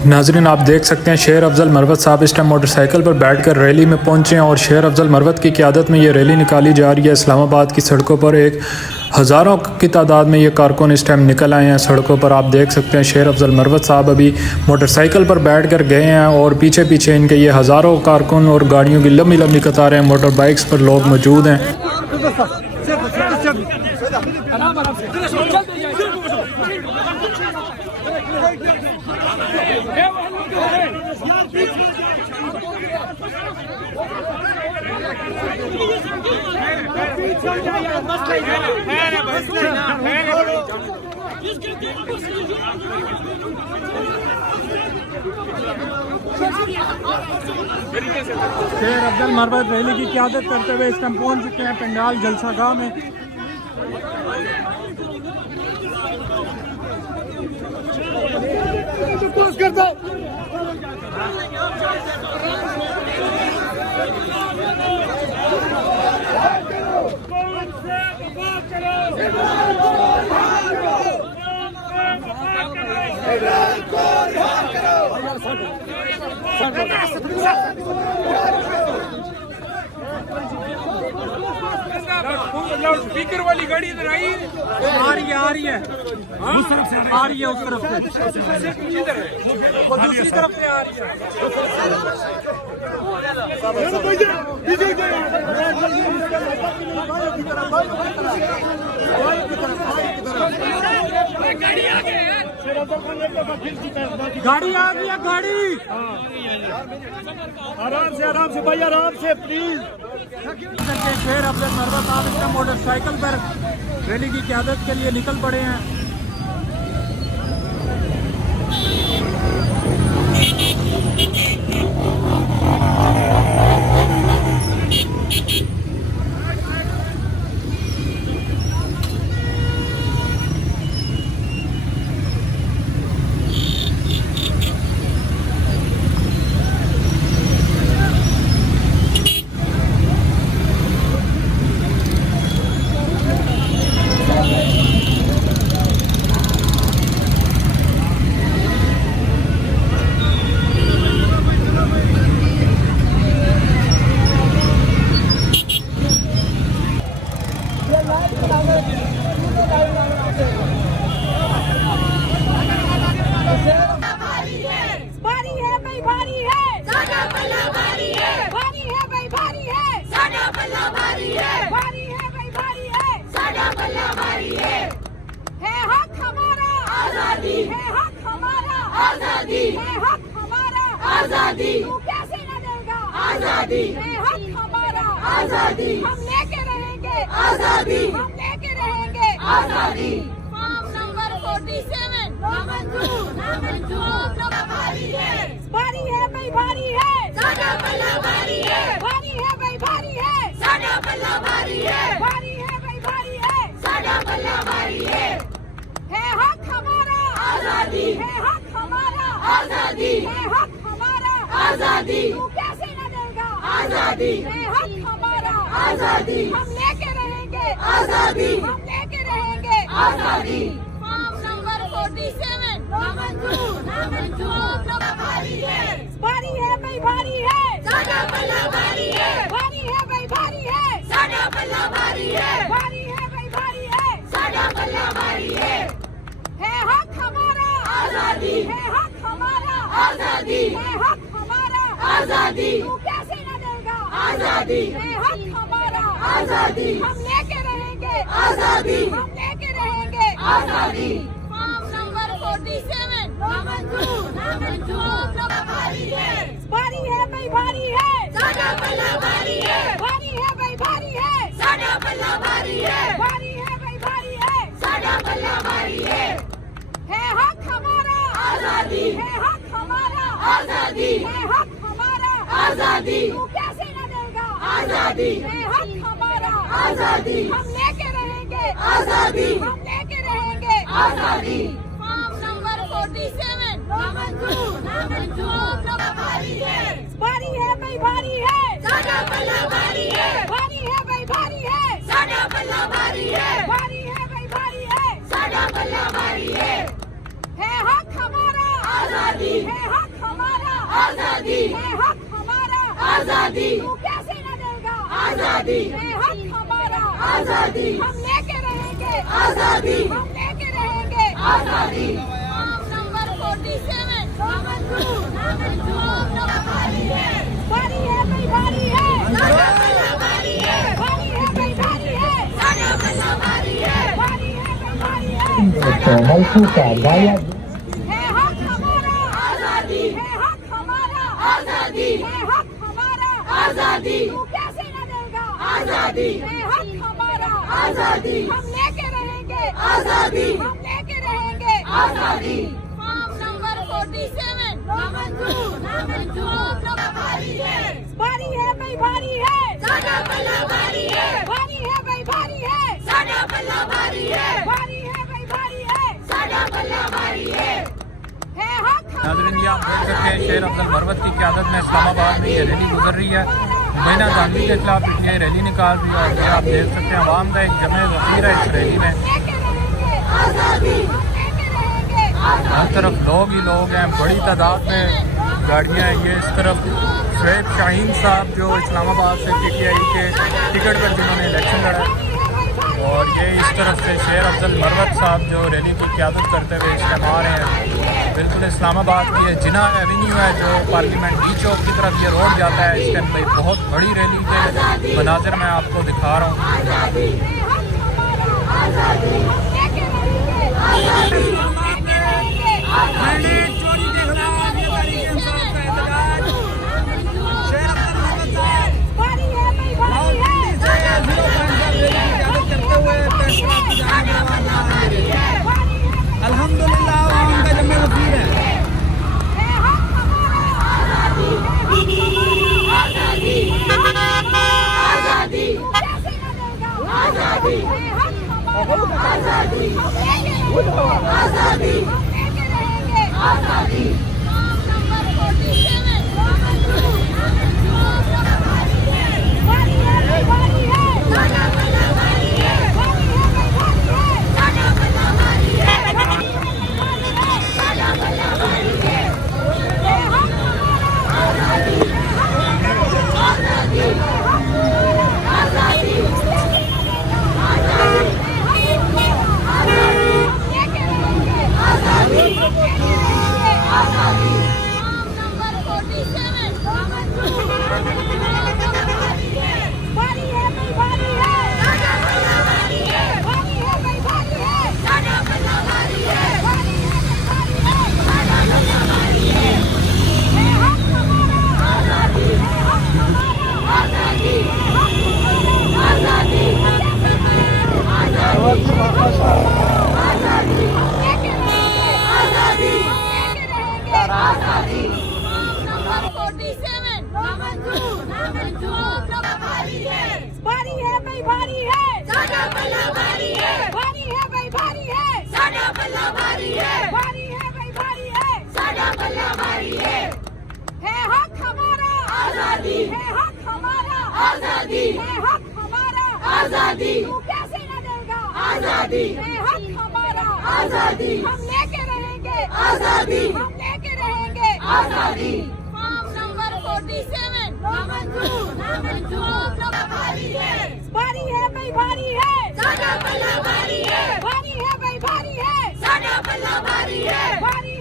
नाजरीन, आप देख सकते हैं शेर अफजल मरवत साहब इस टाइम मोटरसाइकिल पर बैठकर रैली में पहुंचे हैं और शेर अफजल मरवत की क़यादत में ये रैली निकाली जा रही है। इस्लामाबाद की सड़कों पर एक हज़ारों की तादाद में ये कारकुन इस टाइम निकल आए हैं सड़कों पर। आप देख सकते हैं शेर अफजल मरवत साहब अभी मोटरसाइकिल पर बैठ कर गए हैं और पीछे पीछे इनके ये हज़ारों कारकुन और गाड़ियों की लंबी लंबी कतारें, मोटर बाइक्स पर लोग मौजूद हैं। शेर अफजल मरवत रैली की क़यादत करते हुए इस टाइम पहुंच चुके हैं पंडाल जलसागाह में। स्पीकर वाली गाड़ी इधर आई आ रही है उस तरफ से आ रही है, उस तरफ से किधर है? वो दूसरी तरफ से आ रही है। गाड़ी आ गई है, गाड़ी आराम से भाई, आराम से प्लीज। शेर अफजल मरवत साहब इस टाइम मोटरसाइकिल पर रैली की क़यादत के लिए निकल पड़े हैं। आजादी तू कैसे न देगा आजादी, हक हमारा आजादी, हम लेके रहेंगे आजादी, हम लेके रहेंगे आजादी। फॉर्म नंबर 47 नामंजूर भारी है भाई, भारी है साडा पल्ला, भारी है भाई, भारी है साडा पल्ला, भारी है भाई, भारी है साडा पल्ला, भारी है हक हमारा आजादी, है हक हमारा आजादी, है हक हमारा आजादी, तू कैसे न देगा आजादी, है हक हमारा आजादी, हम लेके रहेंगे आजादी, हम लेके रहेंगे आजादी। फॉर्म नंबर 47 नामंजूर भारी है भाई, भारी है साडा पल्ला, भारी है भाई, भारी है साडा पल्ला, भारी है भाई, भारी है साडा पल्ला, भारी है हक हमारा आजादी, है हक हमारा आजादी, है हक हमारा आजादी, तू कैसे न देगा आजादी, है हक हमारा आजादी, हम लेके रहेंगे आजादी, हम लेके रहेंगे आजादी। फॉर्म नंबर 47 नामंजूर भारी है भाई, भारी है साडा पल्ला, भारी है भाई, भारी है साडा पल्ला, भारी है भाई, भारी है साडा पल्ला, भारी है हक हमारा आजादी, है हक हमारा आजादी, है हक हमारा आजादी, तू कैसे न देगा आजादी, है हक हमारा आजादी, हम लेके रहेंगे आजादी, हम लेके रहेंगे आजादी। फॉर्म नंबर 47 नामंजूर भारी है भाई, भारी है साडा पल्ला, भारी है भाई, भारी है साडा पल्ला, भारी है भाई, भारी है साडा पल्ला, भारी है हक हमारा आजादी है हक हमारा आजादी है हक हमारा आजादी तू कैसे न देगा आजादी है हक हमारा आजादी हम लेके रहेंगे आजादी हम लेके रहेंगे आजादी नंबर 47 भारी है भाई भारी है साडा पल्ला भारी है भारी है भाई भारी है साडा पल्ला भारी है भारी है भाई भारी है है हक हमारा आजादी है हक हमारा आजादी है हक हमारा आजादी तू कैसे न देगा आजादी है हक हमारा आजादी हम लेके रहेंगे आजादी हम लेके रहेंगे आजादी फॉर्म नंबर 47 भारी है भाई भारी है साडा पल्ला भारी है भारी है भाई भारी है साडा पल्ला भारी है भारी है भाई भारी है साडा पल्ला भारी है हक नाज़रीन, ये आप देख सकते हैं शेर अफजल मरवत की क़यादत में इस्लामाबाद में ये रैली गुजर रही है। हुमैना गांधी के खिलाफ ये रैली निकाल रही है और ये आप देख सकते हैं आवाम का एक जमे ज़ख़ीरा है इस रैली में। हर तरफ लोग ही लोग हैं, बड़ी तादाद में गाड़ियाँ हैं। ये इस तरफ शुएब शाहीन साहब जो इस्लामाबाद से PTI के टिकट पर जिन्होंने इलेक्शन लड़ा, और ये इस तरफ से शेर अफजल मरवत साहब जो रैली की क़यादत करते हुए इस टाइम आ रहे हैं। बिल्कुल इस्लामाबाद की ये जिना एवेन्यू है जो पार्लियामेंट डी चौक की तरफ ये रोड जाता है। इस टाइम में बहुत बड़ी रैली के मनाज़र मैं आपको दिखा रहा हूँ। अल्हम्दुलिल्लाह आवाम का जमे वकील है। आजादी तू कैसे न देगा आजादी है हक हमारा आजादी हम लेके रहेंगे आजादी हम लेके रहेंगे आजादी फॉर्म नंबर 47 भारी है भाई भारी है साडा पल्ला भारी है भारी है भाई भारी है साडा पल्ला भारी है भारी